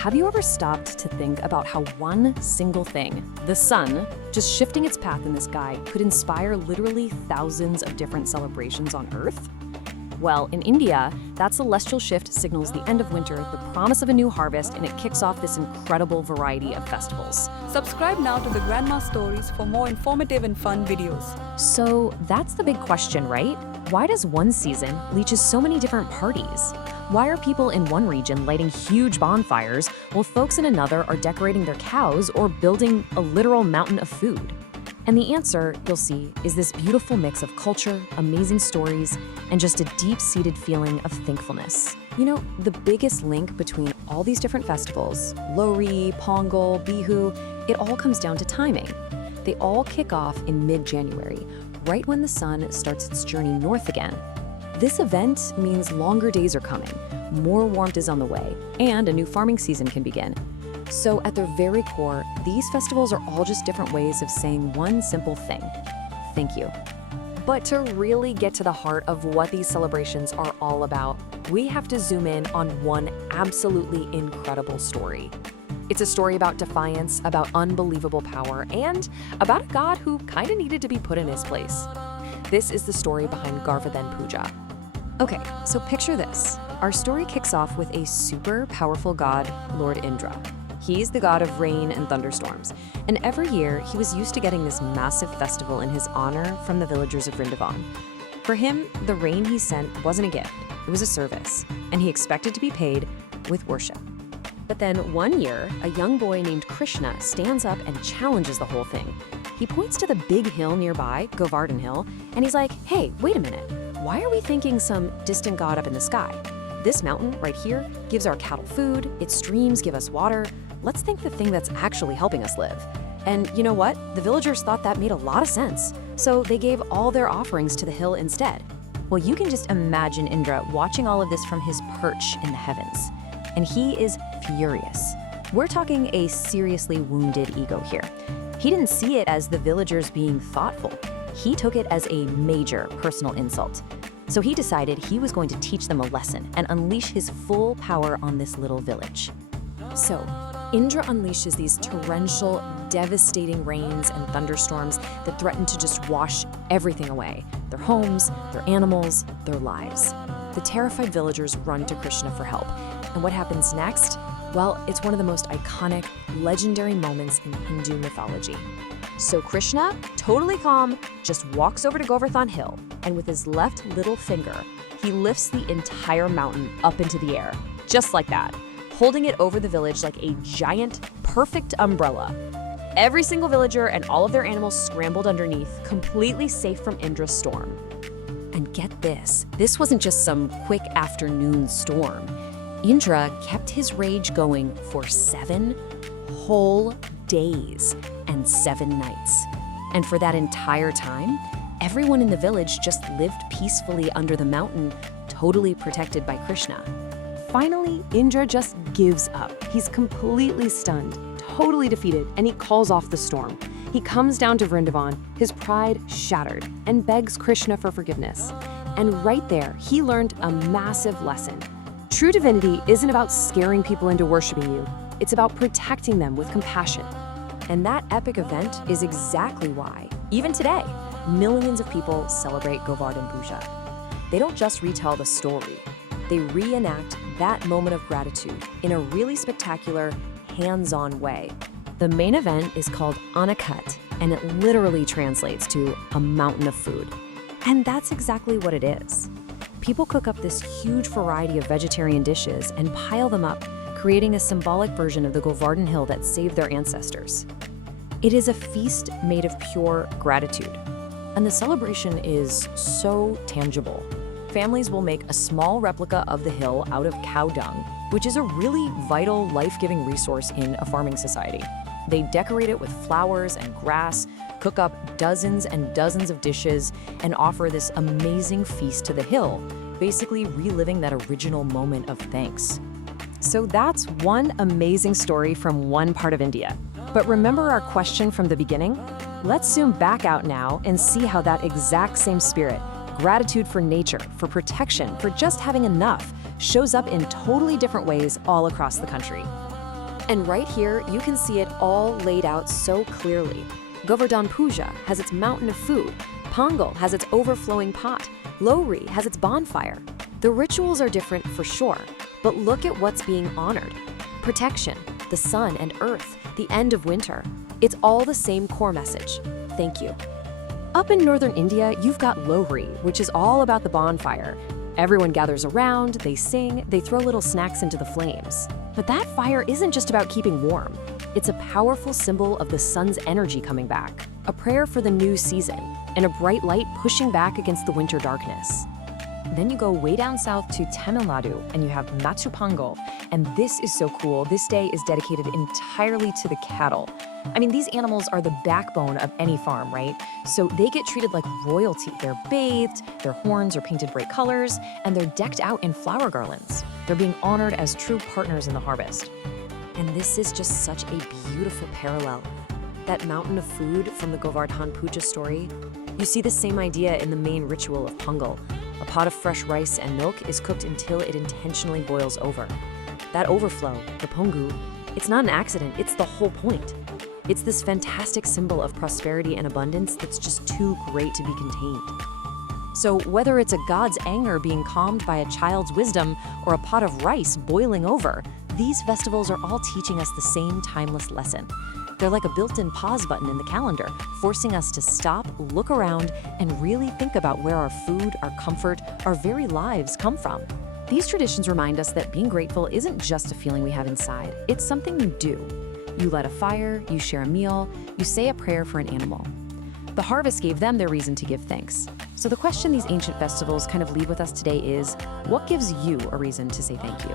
Have you ever stopped to think about how one single thing, the sun, just shifting its path in the sky, could inspire literally thousands of different celebrations on Earth? Well, in India, that celestial shift signals the end of winter, the promise of a new harvest, and it kicks off this incredible variety of festivals. Subscribe now to the Grandma Stories for more informative and fun videos. So that's the big question, right? Why does one season lead to so many different parties? Why are people in one region lighting huge bonfires while folks in another are decorating their cows or building a literal mountain of food? And the answer, you'll see, is this beautiful mix of culture, amazing stories, and just a deep-seated feeling of thankfulness. You know, the biggest link between all these different festivals, Lohri, Pongal, Bihu, it all comes down to timing. They all kick off in mid-January, right when the sun starts its journey north again. This event means longer days are coming, more warmth is on the way, and a new farming season can begin. So at their very core, these festivals are all just different ways of saying one simple thing: thank you. But to really get to the heart of what these celebrations are all about, we have to zoom in on one absolutely incredible story. It's a story about defiance, about unbelievable power, and about a god who kind of needed to be put in his place. This is the story behind Govardhan Puja. Okay, so picture this. Our story kicks off with a super powerful god, Lord Indra. He's the god of rain and thunderstorms, and every year he was used to getting this massive festival in his honor from the villagers of Vrindavan. For him, the rain he sent wasn't a gift, it was a service, and he expected to be paid with worship. But then one year, a young boy named Krishna stands up and challenges the whole thing. He points to the big hill nearby, Govardhan Hill, and he's like, hey, wait a minute. Why are we thanking some distant god up in the sky? This mountain right here gives our cattle food, its streams give us water. Let's thank the thing that's actually helping us live. And you know what? The villagers thought that made a lot of sense. So they gave all their offerings to the hill instead. Well, you can just imagine Indra watching all of this from his perch in the heavens. And he is furious. We're talking a seriously wounded ego here. He didn't see it as the villagers being thoughtful. He took it as a major personal insult. So he decided he was going to teach them a lesson and unleash his full power on this little village. So Indra unleashes these torrential, devastating rains and thunderstorms that threaten to just wash everything away: their homes, their animals, their lives. The terrified villagers run to Krishna for help. And what happens next? Well, it's one of the most iconic, legendary moments in Hindu mythology. So Krishna, totally calm, just walks over to Govardhan Hill, and with his left little finger, he lifts the entire mountain up into the air, just like that, holding it over the village like a giant, perfect umbrella. Every single villager and all of their animals scrambled underneath, completely safe from Indra's storm. And get this wasn't just some quick afternoon storm. Indra kept his rage going for 7 whole days and 7 nights. And for that entire time, everyone in the village just lived peacefully under the mountain, totally protected by Krishna. Finally, Indra just gives up. He's completely stunned, totally defeated, and he calls off the storm. He comes down to Vrindavan, his pride shattered, and begs Krishna for forgiveness. And right there, he learned a massive lesson. True divinity isn't about scaring people into worshiping you. It's about protecting them with compassion. And that epic event is exactly why, even today, millions of people celebrate Govardhan Puja. They don't just retell the story. They reenact that moment of gratitude in a really spectacular, hands-on way. The main event is called Anakat, and it literally translates to a mountain of food. And that's exactly what it is. People cook up this huge variety of vegetarian dishes and pile them up, creating a symbolic version of the Govardhan Hill that saved their ancestors. It is a feast made of pure gratitude. And the celebration is so tangible. Families will make a small replica of the hill out of cow dung, which is a really vital, life-giving resource in a farming society. They decorate it with flowers and grass, cook up dozens and dozens of dishes, and offer this amazing feast to the hill, basically reliving that original moment of thanks. So that's one amazing story from one part of India. But remember our question from the beginning? Let's zoom back out now and see how that exact same spirit, gratitude for nature, for protection, for just having enough, shows up in totally different ways all across the country. And right here, you can see it all laid out so clearly. Govardhan Puja has its mountain of food. Pongal has its overflowing pot. Lohri has its bonfire. The rituals are different for sure, but look at what's being honored. Protection, the sun and earth, the end of winter. It's all the same core message. Thank you. Up in northern India, you've got Lohri, which is all about the bonfire. Everyone gathers around, they sing, they throw little snacks into the flames. But that fire isn't just about keeping warm. It's a powerful symbol of the sun's energy coming back, a prayer for the new season, and a bright light pushing back against the winter darkness. Then you go way down south to Tamil Nadu and you have Pongal. And this is so cool. This day is dedicated entirely to the cattle. I mean, these animals are the backbone of any farm, right? So they get treated like royalty. They're bathed, their horns are painted bright colors, and they're decked out in flower garlands. They're being honored as true partners in the harvest. And this is just such a beautiful parallel. That mountain of food from the Govardhan Puja story, you see the same idea in the main ritual of Pongal. A pot of fresh rice and milk is cooked until it intentionally boils over. That overflow, the pongu, it's not an accident, it's the whole point. It's this fantastic symbol of prosperity and abundance that's just too great to be contained. So whether it's a god's anger being calmed by a child's wisdom or a pot of rice boiling over, these festivals are all teaching us the same timeless lesson. They're like a built-in pause button in the calendar, forcing us to stop, look around, and really think about where our food, our comfort, our very lives come from. These traditions remind us that being grateful isn't just a feeling we have inside, it's something you do. You light a fire, you share a meal, you say a prayer for an animal. The harvest gave them their reason to give thanks. So the question these ancient festivals kind of leave with us today is, what gives you a reason to say thank you?